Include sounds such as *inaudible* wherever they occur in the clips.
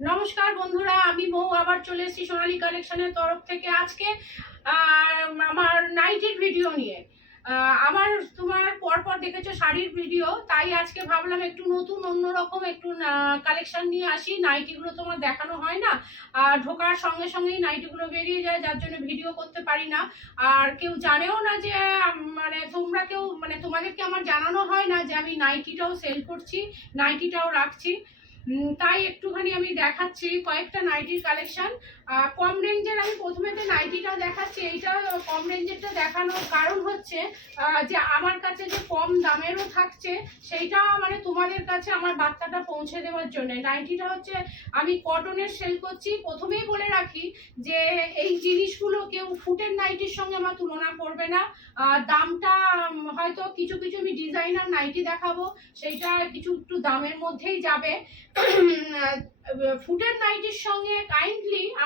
নমস্কার বন্ধুরা, আমি মৌ, আবার চলে এসেছি সোনালী কালেকশনের তরফ থেকে আজকে আমার নাইটির ভিডিও নিয়ে। আমার তোমার পরপর দেখেছ শাড়ির ভিডিও, তাই আজকে ভাবলাম একটু নতুন, অন্যরকম একটু কালেকশন নিয়ে আসি। নাইটিগুলো তোমার দেখানো হয় না, আর ঢোকার সঙ্গে সঙ্গেই নাইটিগুলো বেরিয়ে যায়, যার জন্য ভিডিও করতে পারি না। আর কেউ জানেও না যে মানে তোমরা কেউ মানে তোমাদেরকে আমার জানানো হয় না যে আমি নাইটিটাও সেল করছি, নাইটিটাও রাখছি। তাই একটুখানি আমি দেখাচ্ছি কয়েকটা নাইটির কালেকশন কম রেঞ্জের আমি প্রথমে যে নাইটিটা দেখাচ্ছি এইটা কম রেঞ্জেরটা দেখানোর কারণ হচ্ছে যে আমার কাছে যে কম দামেরও থাকছে সেইটা মানে তোমাদের কাছে আমার বার্তাটা পৌঁছে দেওয়ার জন্য। নাইটিটা হচ্ছে, আমি কটনের সেল করছি। প্রথমেই বলে রাখি যে, এই জিনিসগুলো কেউ ফুটের নাইটির সঙ্গে আমার তুলনা করবে না। দামটা হয়তো কিছু কিছু আমি ডিজাইনার নাইটি দেখাবো, সেইটা কিছু একটু দামের মধ্যেই যাবে। *coughs* ফুটের নাইটির সঙ্গে কাইন্ডলি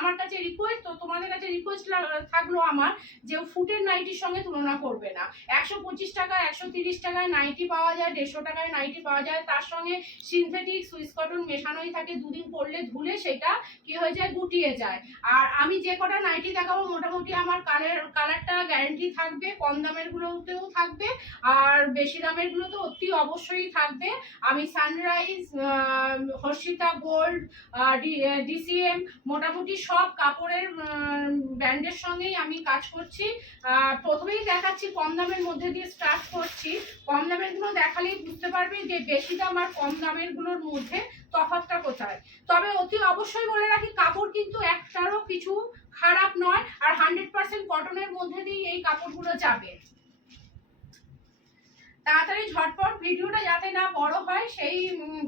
আমার কাছে রিকোয়েস্ট তো তোমাদের কাছে রিকোয়েস্ট থাকল আমার যে ফুটের নাইটির সঙ্গে তুলনা করবে না। একশো পঁচিশ টাকা একশো তিরিশ টাকায় নাইটি পাওয়া যায়, দেড়শো টাকায় নাইটি পাওয়া যায়, তার সঙ্গে সিনথেটিক সুইস কটন মেশানোই থাকে, দুদিন পরলে ধুলে সেটা কি হয়ে যায়? গুটিয়ে যায়। আর আমি যে কটা নাইটি দেখাবো মোটামুটি আমার কালার কালারটা গ্যারেন্টি থাকবে, কম দামের গুলোতেও থাকবে, আর বেশি দামেরগুলো তো অতি অবশ্যই থাকবে। আমি সানরাইজ হর্ষিতা গোল্ড ডিসিএম মোটামুটি সব কাপড়ের ব্র্যান্ডের সঙ্গেই আমি কাজ করছি। প্রথমেই দেখাচ্ছি, কম দামের মধ্যে দিয়ে স্টার্ট করছি। কম দামেরগুলো দেখালেই বুঝতে পারবে যে বেশি দাম আর কম দামেরগুলোর মধ্যে তফাৎটা কোথায়। তবে অতি অবশ্যই বলে রাখি, কাপড় কিন্তু একটারও কিছু খারাপ নয়, আর হান্ড্রেড পার্সেন্ট কটনের মধ্যে দিয়ে এই কাপড়গুলো যাবে। তাড়াতাড়ি ঝটপট ভিডিওটা যাতে না বড় হয়, সেই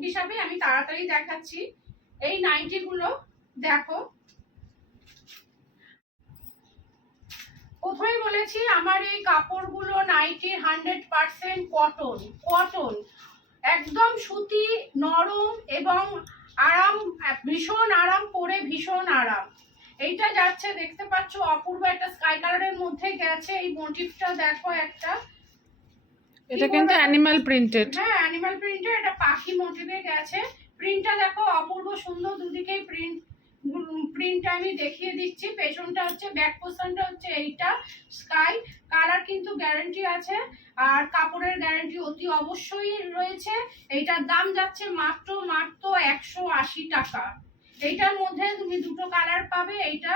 হিসাবে আমি তাড়াতাড়ি দেখাচ্ছি। এই নাইটি গুলো দেখো। বলেছি আমার এই কাপড়গুলো nighty hundred percent cotton cotton একদম সুতি নরম এবং আরাম ভীষণ আরাম পরে ভীষণ আরাম। এইটা যাচ্ছে দেখতে পাচ্ছ অপূর্ব একটা স্কাই কালারের মধ্যে গেছে এই মোটিভটা দেখো একটা। এটা কিন্তু অ্যানিমাল প্রিন্টেড হ্যাঁ অ্যানিমাল প্রিন্টের এটা পাখি মোটিভে গেছে। প্রিন্টটা দেখো অপূর্ব সুন্দর দুদিকেই প্রিন্ট প্রিন্টটা আমি দেখিয়ে দিচ্ছি। পেছনটা হচ্ছে ব্যাক পোর্শনটা হচ্ছে এইটা স্কাই কালার কিন্তু গ্যারান্টি আছে আর কাপড়ের গ্যারান্টি অতি অবশ্যই রয়েছে। এইটার দাম যাচ্ছে মাত্র মাত্র একশো আশি টাকা। এইটার মধ্যে তুমি দুটো কালার পাবে এইটা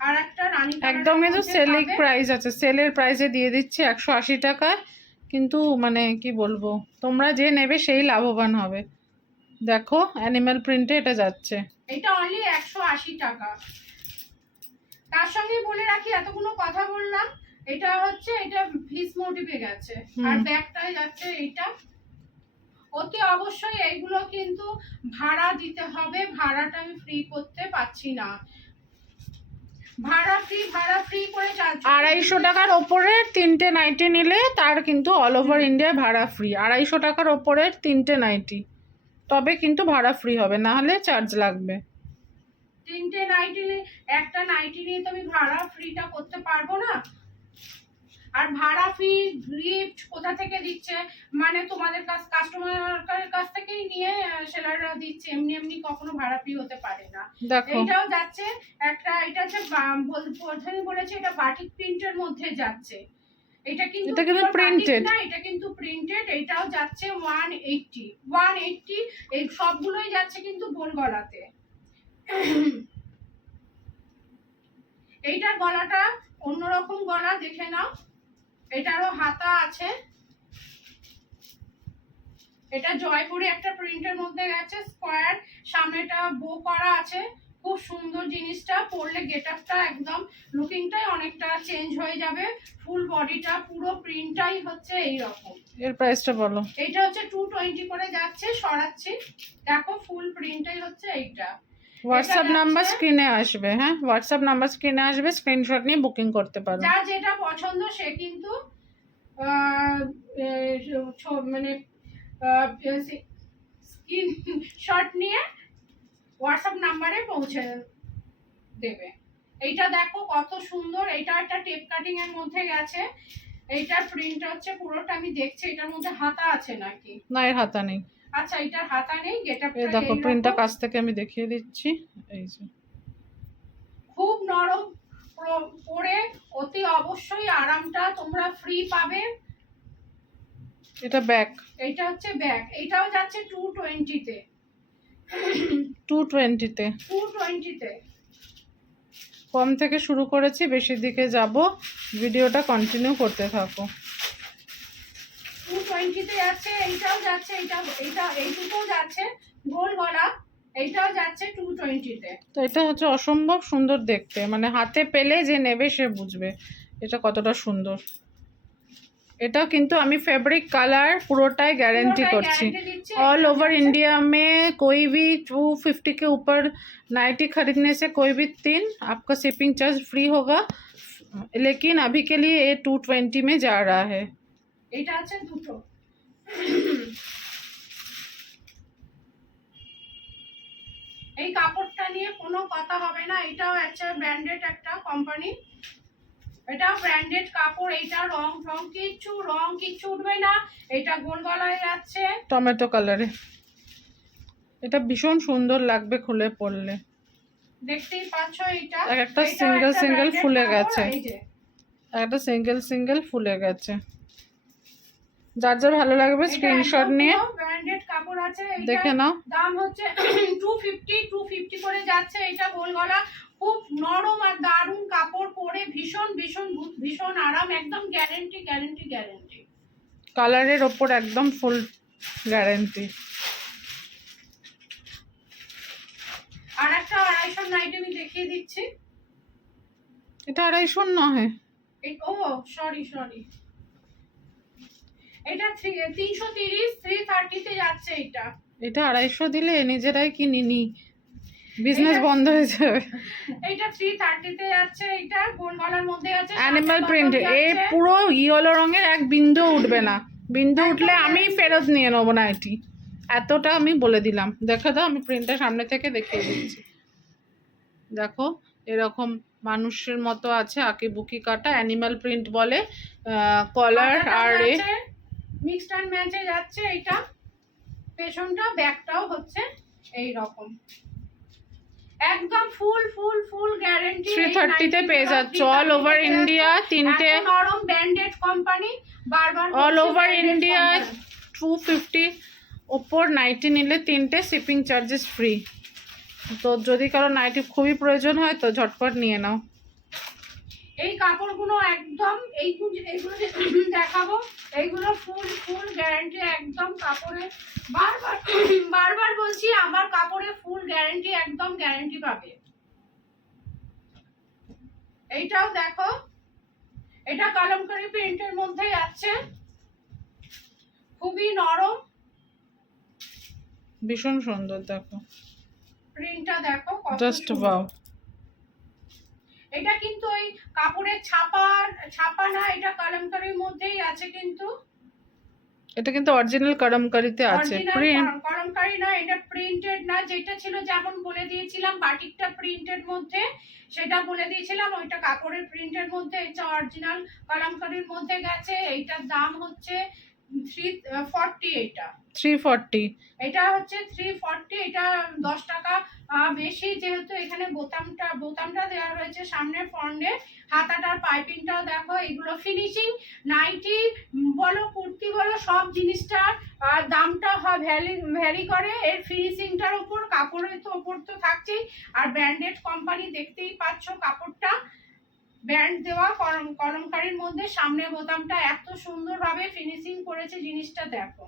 আর একটা রানী colour এর একদম কিন্তু মধ্যে সেলিং প্রাইস আছে। সেলের প্রাইসে দিয়ে দিচ্ছি একশো আশি টাকা। কিন্তু মানে কি বলব তোমরা যে নেবে সেই লাভবান হবে। দেখো অ্যানিমাল প্রিন্টে এটা যাচ্ছে। এটা অনলি একশো আশি টাকা। তার সঙ্গে বলে রাখি এতগুলো কথা বললাম এটা হচ্ছে এটা ফিস মোটিভে গেছে। আর হুম। ব্যাগটায় যাচ্ছে এইটা অতি অবশ্যই এইগুলো কিন্তু ভাড়া দিতে হবে ভাড়াটা আমি ফ্রি করতে পারছি না। ভাড়া ফ্রি ভাড়া ফ্রি করে আড়াইশো টাকার ওপরের তিনটে নাইটি নিলে তার কিন্তু অল ওভার ইন্ডিয়া ভাড়া ফ্রি আড়াইশো টাকার ওপরের তিনটে নাইটি তবে কিন্তু ভাড়া ফ্রি হবে না হলে চার্জ লাগবে। তিনটে নাইটি একটা নাইটি নিয়ে তো আমি ভাড়া ফ্রিটা করতে পারব না। আর ভাড়া ফ্রি গিফট কোথা থেকে দিচ্ছে? মানে তোমাদের কাছ কাস্টমারের কাছ থেকেই নিয়ে সেলাররা দিচ্ছে। এমনি এমনি কখনো ভাড়া ফ্রি হতে পারে না। দেখো। এইটাও যাচ্ছে একটা এটা হচ্ছে প্রথমে বলেছে এটা বাটিক প্রিন্টের মধ্যে যাচ্ছে। এটা কিন্তু এটা কিন্তু printed। না? এটা কিন্তু প্রিন্টেড এটাও যাচ্ছে ওয়ান এইটটি ওয়ান এইটটি এই সবগুলোই যাচ্ছে কিন্তু গোল গলাতে এইটার গলাটা অন্যরকম গলা দেখে নাও। এটারও হাতা আছে। এটা জয়পুরে একটা প্রিন্টের মধ্যে গেছে স্কোয়ার সামনেটা বো করা আছে। খুব সুন্দর জিনিসটা পরলে গেট আপটা একদম লুকিংটাই অনেকটা চেঞ্জ হয়ে যাবে। ফুল বডিটা পুরো প্রিন্টটাই হচ্ছে এই রকম এর প্রাইসটা বলো। এইটা হচ্ছে টু টোয়েন্টি করে যাচ্ছে সরাচ্ছি। দেখো ফুল প্রিন্টটাই হচ্ছে এইটা। হোয়াটসঅ্যাপ নাম্বার স্ক্রিনে আসবে হ্যাঁ? হোয়াটসঅ্যাপ নাম্বার স্ক্রিনে আসবে স্ক্রিনশট নিয়ে বুকিং করতে পারো। যার যেটা পছন্দ সে কিন্তু মানে স্ক্রিন শট নিয়ে হোয়াটসঅ্যাপ নাম্বারে পৌঁছে দেবে। এইটা দেখো কত সুন্দর এইটা একটা টেপ কাটিং এর মধ্যে গেছে। এইটার প্রিন্ট হচ্ছে পুরোটা আমি দেখছি এটার মধ্যে হাতা আছে নাকি? না এর হাতা নেই। আচ্ছা এটার হাতা নেই গেট দেখো প্রিন্টটা কাছ থেকে আমি দেখিয়ে দিচ্ছি। এই যে। খুব নরম পরে অতি অবশ্যই আরামটা তোমরা ফ্রি পাবে। এটা ব্যাক এইটা হচ্ছে ব্যাগ এটাও যাচ্ছে টু টোয়েন্টিতে টু টোয়েন্টিতে টু টোয়েন্টিতে কম থেকে শুরু করেছি বেশির দিকে যাব। ভিডিওটা কন্টিনিউ করতে থাকো। টু টোয়েন্টিতে যাচ্ছে এইটাও যাচ্ছে এইটা এইটা এইটুকুও যাচ্ছে গোল গলা এইটাও যাচ্ছে টু টোয়েন্টিতে তো এটা হচ্ছে অসম্ভব সুন্দর দেখতে মানে হাতে পেলে যে নেবে সে বুঝবে এটা কতটা সুন্দর। এটাও কিন্তু আমি ফেব্রিক কালার পুরোটাই गारंटी করছি ऑल ओवर इंडिया में कोई भी टू फिफ्टी के ऊपर नाइटी खरीदने से कोई भी तीन आपका शिपिंग चार्ज फ्री होगा लेकिन अभी के लिए ये टू ट्वेंटी में जा रहा है এটা আছে দুটো এই কাপড়টা নিয়ে কোনো কথা হবে না এটাও একটা ব্র্যান্ডেড একটা কোম্পানি এটাও ব্র্যান্ডেড কাপড় এটা রং রং কিচ্ছু রং কিচ্ছু উঠবে না। এটা গোল গলায় যাচ্ছে। টমেটো কালারে এটা ভীষণ সুন্দর লাগবে খুলে পড়লে দেখতেই পাচ্ছ এটা। এক একটা single branded ফুলে গেছে। একটা সিঙ্গেল সিঙ্গেল ফুলে গেছে। যার যার ভালো লাগবে স্ক্রিনশট নিয়ে। branded কাপড় আছে। দেখে নাও। দাম হচ্ছে টু ফিফটি টু ফিফটি করে যাচ্ছে। এটা গোল গলা। খুব নরম কাপড় ভীষণ ভীষণ ভীষণ আরাম একদম গ্যারেন্টি গ্যারেন্টি গ্যারেন্টি কালারের ওপর একদম ফুল গ্যারেন্টি আর একটা আড়াইশো নাইট আমি দেখিয়ে দিচ্ছি। এটা আড়াইশো নয় এই- ও সরি সরি এটা থ্রি- তিনশো তিরিশ থ্রি থার্টিতে যাচ্ছে এটা। এটা আড়াইশো দিলে নিজেরাই কিনি নি বিজনেস বন্ধ হয়ে যাবে। এইটা থ্রি থার্টিতে যাচ্ছে এটা গোল গলার মধ্যে আছে অ্যানিমাল প্রিন্ট এ। পুরো ইয়েলো রঙের এক বিন্দু উঠবে না। বিন্দু উঠলে আমি। ফেরত নিয়ে নেব না এটি এতটা আমি বলে দিলাম। দেখো দাও আমি প্রিন্টটা সামনে থেকে দেখিয়ে দিচ্ছি। দেখো এরকম মানুষের মতো আছে আঁকি বুকি কাটা অ্যানিমাল প্রিন্ট বলে কলার আর এ। মিক্সড অ্যান্ড ম্যাচে যাচ্ছে এটা পেছনটা ব্যাকটাও হচ্ছে এই রকম একদম ফুল ফুল ফুল গ্যারান্টি থ্রি থার্টিতে পেয়ে যাচ্ছ। অল ওভার ইন্ডিয়া তিনটে নরম ব্র্যান্ডেড কোম্পানি বারবার all over India company। Two fifty ওপর নাইটি নিলে তিনটে শিপিং চার্জেস ফ্রি তো যদি কারও নাইটি খুবই প্রয়োজন হয় তো ঝটপট নিয়ে নাও। এই কাপড়গুলো একদম এইগুলো এইগুলো যে দেখাবো এইগুলো ফুল ফুল গ্যারান্টি একদম কাপড়ে। বারবার বারবার বলছি আমার কাপড়ে ফুল গ্যারান্টি একদম গ্যারান্টি পাবে। এইটাও দেখো। এটা কলমকারি প্রিন্টের মধ্যে যাচ্ছে খুবই নরম। ভীষণ সুন্দর দেখো। প্রিন্টটা দেখো জাস্ট। বাও এটা কিন্তু ওই কাপড়ের ছাপা ছাপা না এটা কলমকারির মধ্যেই আছে কিন্তু। এটা কিন্তু অরিজিনাল করমকারিতে আছে। প্রিন্ট কলমকারি না এটা প্রিন্টেড না যেটা ছিল যেমন বলে দিয়েছিলাম বাটিকটা প্রিন্টেড মধ্যে সেটা বলে দিয়েছিলাম ওইটা কাপড়ের প্রিন্টের মধ্যে এটা অরিজিনাল কলমকারির মধ্যে গেছে এইটার দাম হচ্ছে থ্রি ফর্টি এটা। থ্রি ফর্টি এটা হচ্ছে থ্রি ফর্টি এটা দশ টাকা বেশি যেহেতু এখানে বোতামটা বোতামটা দেওয়া রয়েছে সামনের হাতাটার পাইপিংটাও দেখো এগুলো ফিনিশিং নাইটি বলো কুর্তি বলো সব জিনিসটার দামটা হয় ভ্যালি ভ্যারি করে। এর ফিনিশিংটার উপর কাপড়ের তো ওপর তো থাকছেই। আর ব্র্যান্ডেড কোম্পানি দেখতেই পাচ্ছ কাপড়টা। ব্যান্ড দেওয়া কলম কলমকারির মধ্যে সামনে বোতামটা এত সুন্দরভাবে ফিনিশিং করেছে জিনিসটা দেখো।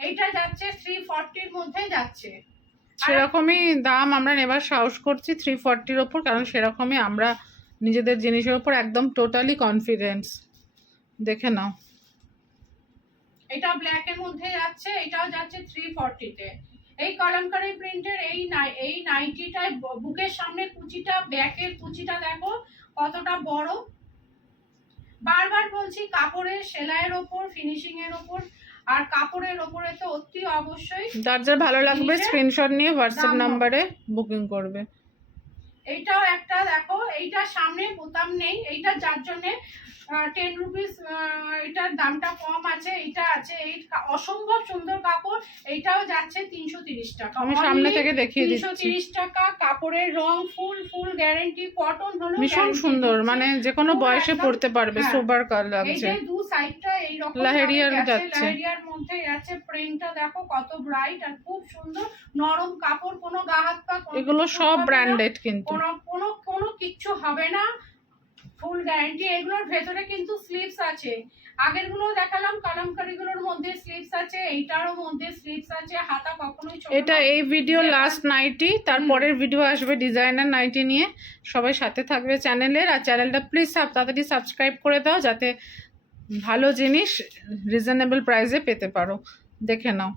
এইটা যাচ্ছে থ্রি ফর্টির মধ্যে যাচ্ছে। সেরকমই দাম আমরা নেবার সাহস করছি থ্রি ফর্টির ওপর কারণ সেরকমই আমরা নিজেদের জিনিসের ওপর একদম টোটালি কনফিডেন্স দেখে নাও। এটা ব্ল্যাক এর মধ্যে যাচ্ছে এটাও যাচ্ছে থ্রি ফর্টিতে এই কলমকারি প্রিন্টের এই এই নাইটিটায় বুকের সামনে কুচিটা ব্যাকের কুচিটা দেখো কতটা বড়? বারবার বলছি কাপড়ের সেলাইয়ের ওপর ফিনিশিং এর ওপর আর কাপড়ের ওপরে তো অতি অবশ্যই যার ভালো লাগবে স্ক্রিনশট নিয়ে হোয়াটসঅ্যাপ নাম্বারে বুকিং করবে। এইটাও একটা দেখো এইটা সামনে বোতাম নেই এইটা যার জন্যে টেন রুপিস এটার দামটা কম আছে এইটা আছে এই অসম্ভব সুন্দর কাপড় এইটাও যাচ্ছে তিনশো তিরিশ টাকা। আমি সামনে থেকে দেখিয়ে তিনশো তিরিশ টাকা কাপড়ের রং ফুল ফুল গ্যারেন্টি কটন হলো ভীষণ সুন্দর মানে যে কোনো বয়সে পড়তে পারবে হ্যাঁ। সোবার লাগছে। এই যে দু সাইডটা এই রকম লাহেরিয়ার যাচ্ছে। লাহেরিয়ার মধ্যে আছে প্রিন্টটা দেখো কত ব্রাইট আর খুব সুন্দর। নরম কাপড় কোনো গা হাত পা এগুলো সব ব্র্যান্ডেড কিন্তু। কোনো কোনো কোনো কিচ্ছু হবে না। ফুল গ্যারান্টি এগুলোর ভেতরে কিন্তু স্লিভস আছে। আগেরগুলো দেখালাম কালামকারীগুলোর মধ্যে স্লিভস আছে এইটারও মধ্যে স্লিভস আছে হাতা কখনোই ছোট এটা এই ভিডিও লাস্ট নাইটি তারপরের ভিডিও আসবে ডিজাইনার নাইটি নিয়ে। সবাই সাথে থাকবে চ্যানেলের আর চ্যানেলটা প্লিজ তাড়াতাড়ি সাবস্ক্রাইব করে দাও যাতে ভালো জিনিস রিজনেবল প্রাইসে পেতে পারো। দেখে নাও।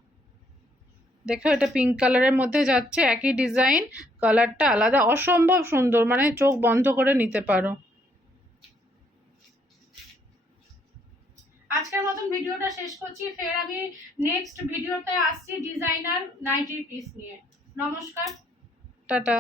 দেখো এটা পিঙ্ক কালারের মধ্যে যাচ্ছে একই ডিজাইন কালারটা আলাদা অসম্ভব সুন্দর মানে চোখ বন্ধ করে নিতে পারো। আজকের মতন ভিডিওটা শেষ করছি। ফের আমি নেক্সট ভিডিওতে আসছি ডিজাইনার নাইটির পিস নিয়ে। নমস্কার। টাটা।